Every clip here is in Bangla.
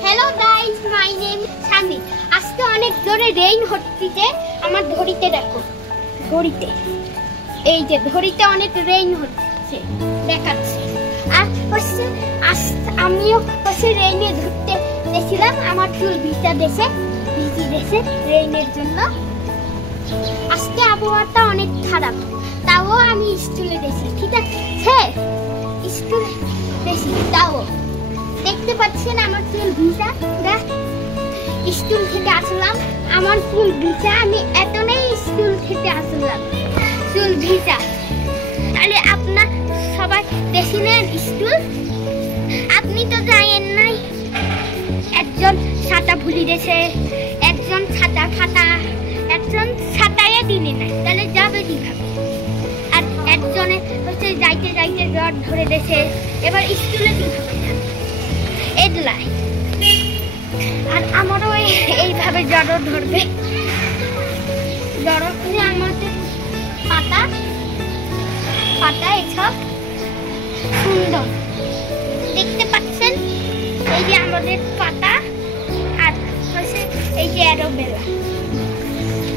Hello guys, my name is Shami. আজকে অনেক জোরে রেইন হচ্ছে। আমার ঘড়িতে দেখো, ঘড়িতে এই যে ঘড়িতে অনেক রেইন হচ্ছে দেখাচ্ছে। আর হচ্ছে আমিও হচ্ছে রেইনে ঘুরতে গেছিলাম, আমার চুল ভিজে গেছে রেইনের জন্য। আজকে আবহাওয়াটা অনেক খারাপ, তাও আমি স্কুলে গেছি, ঠিক আছে? স্কুলে গেছি তাও দেখতে পাচ্ছেন আমার চুল ভিজা। স্কুল থেকে আসলাম, আমার চুল ভিজা, আমি এতটাই স্কুল থেকে আসলাম চুল ভিজা। তাহলে আপনার সবাই দেখছিলেন স্কুল? আপনি তো জানেন নাই, একজন ছাতা ভুলি গেছে, একজন ছাতা ফাটা, একজন ছাতায় দিলি নাই, তাহলে যাবে কিভাবে? আর একজনে হচ্ছে যাইতে যাইতে জ্বর ধরে গেছে, এবার স্কুলে কিভাবে যাবে? এগুলাই। আর আমারও এইভাবে জ্বর ধরবে। জ্বর হলে আমাদের পাতা এসব সুন্দর দেখতে পাচ্ছেন, এই যে আমাদের পাতা, আর হচ্ছে এই যে অ্যালোভেরা।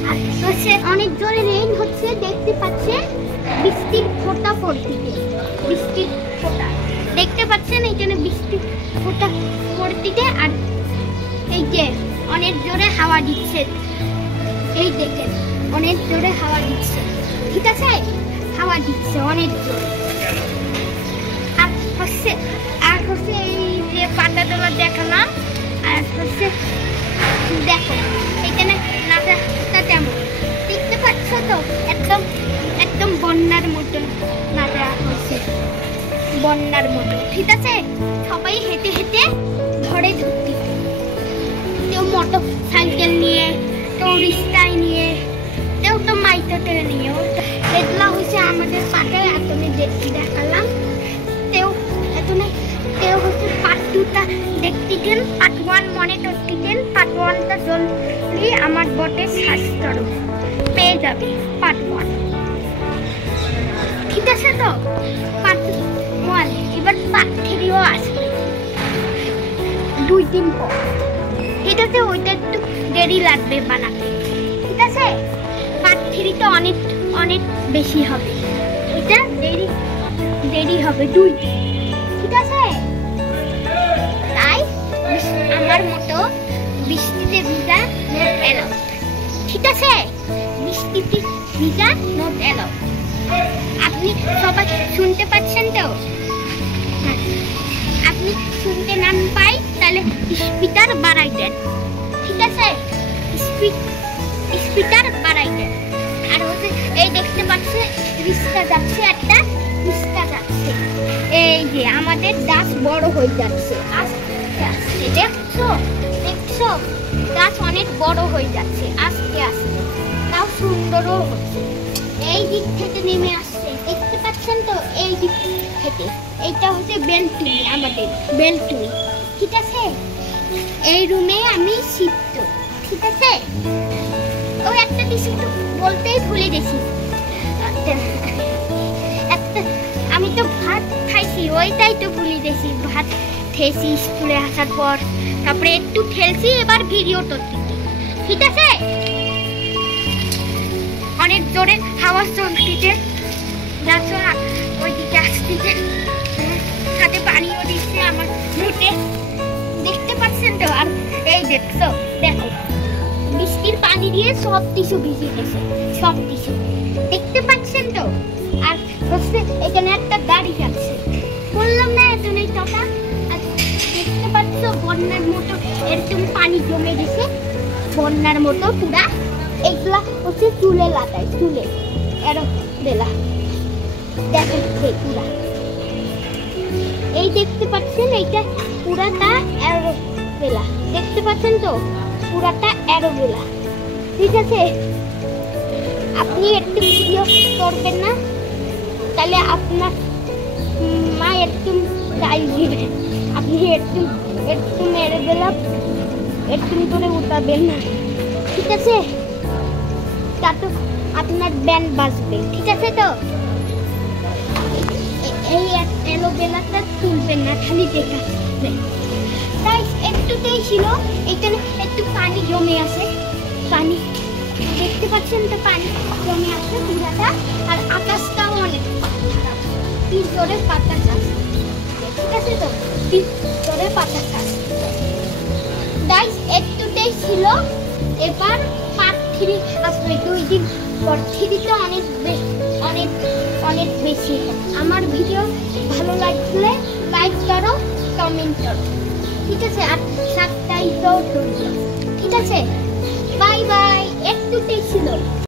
আর হচ্ছে অনেক জোরে রেইন হচ্ছে, দেখতে পাচ্ছেন বৃষ্টির ফোঁটা পড়তিতে, বৃষ্টির ফোঁটা দেখতে পাচ্ছেন, এইখানে বৃষ্টির ফোঁটা পড়তিতে। আর এই যে অনেক জোরে হাওয়া দিচ্ছে, এই দেখেন অনেক জোরে হাওয়া দিচ্ছে, ঠিক আছে? হাওয়া দিচ্ছে অনেক জোরে। আর হচ্ছে এই যে পাতাগুলো দেখালাম, আর হচ্ছে দেখো এখানে নাচাটা কেমন দেখতে পাচ্ছ তো, একদম একদম বন্যার মতন নাচা হচ্ছে, বন্যার মতো, ঠিক আছে? সবাই হেঁটে হেঁটে ঘরে ঢুকতে, কেউ মোটর সাইকেল নিয়ে, কেউ রিক্সায় নিয়ে, কেউ তো মাইটোতে নিয়ে। এগুলা হচ্ছে আমাদের পাতায় এতনে দেখতে দেখালাম। কেউ হচ্ছে পার্ট 2টা দেখতেছেন, পার্ট 1 মনে করতেছেন, পার্ট 1টা জলদি আমার বটে স্বাস্থ্য পেয়ে যাবে পার্ট 1, ঠিক আছে? তো পার্ট 1, এবার পার্ট 3ও আসবে 2 দিন পর, ঠিক আছে? ওইটা একটু দেরি লাগবে বানাতে, ঠিক আছে? পার্ট 3 তো অনেক অনেক বেশি হবে, ওইটা দেরি হবে 2 দিন, ঠিক আছে? তাই আমার মতো বৃষ্টিতে ভিজা নোট এলো, ঠিক আছে? বৃষ্টিতে ভিজা নোট এলো। আপনি সবাই শুনতে পাচ্ছেন তো? আপনি শুনতে না পাই তাহলে স্পিকার বাড়াই দেন, ঠিক আছে? স্পিকার বাড়াই দেন। আর হচ্ছে এই দেখতে পাচ্ছে রিক্সা যাচ্ছে, একটা রিক্সা যাচ্ছে, এই যে আমাদের গাছ বড় হয়ে যাচ্ছে আস্তে আস্তে, দেখছো গাছ অনেক বড় হয়ে যাচ্ছে আস্তে আস্তে, তাও সুন্দরও হচ্ছে। এই দিক থেকে নেমে আসছে, দেখতে পাচ্ছেন তো? এই দিক থেকে, এইটা হচ্ছে বেলটুনি, আমাদের বেলটুনি, ঠিক আছে? এই রুমে আমি শিফট, ঠিক আছে? ও একটা কিছু বলতেই ভুলে গেছি, আমি তো ভাত খাইছি, ওইটাই তো ভুলে গেছি। ভাত খেয়েছি স্কুলে আসার পর, তারপরে একটু খেলছি, এবার ভিডিও করছি, ঠিক আছে? অনেক জোরে হাওয়া চলতিছে, যাচ্ছে ওইদিকে আসতিছে, সাথে পানিও দিচ্ছে আমার মুখে, দেখতে পাচ্ছেন তো? আর এই দেখো বৃষ্টির পানি দিয়ে সব কিছু ভিজে গেছে, সব কিছু দেখতে পাচ্ছেন তো? আর হচ্ছে এখানে একটা গাড়ি যাচ্ছে, বললাম না এখানে টাকা। আর দেখতে পাচ্ছ বন্যার মতো এরকম পানি জমে গেছে, বন্যার মতো পুরা। এইগুলা হচ্ছে চুলে লাগায়, চুলে এরোবেলা দেখাচ্ছে পুরা। এই দেখতে পাচ্ছেন, এইটা পুরাটা এরোবেলা, দেখতে পাচ্ছেন তো? পুরাটা এরোবেলা, ঠিক আছে? আপনি একটু ভিডিও করবেন না, তাহলে আপনার মা একটু গাল দিবে। আপনি একটু এরোবেলা একটু করে উঠাবেন না, ঠিক আছে? তা তো আপনার ব্যান্ড বাজবে, ঠিক আছে? তো এই এলোভেরাটা তুলবেন না, খালি দেখাবেন। তাই একটু একটুতেই ছিল, এখানে একটু পানি জমে আছে, পানি দেখতে পাচ্ছেন তো, পানি জমে আছে পুরাটা। আর আকাশটাও অনেক কি জোরে বাতাস আছে, ঠিক আছে তো, কি জোরে বাতাস আছে। গাইস একটুতেই ছিল, এবার পার্ট 3 আসবে 2 দিন পর। 3তে অনেক অনেক বেশি। আমার ভিডিও ভালো লাগলে লাইক করো, কমেন্ট করো, ঠিক আছে, আর সাবস্ক্রাইবও করো, ঠিক আছে। Bye bye. একটুতেই ছিল।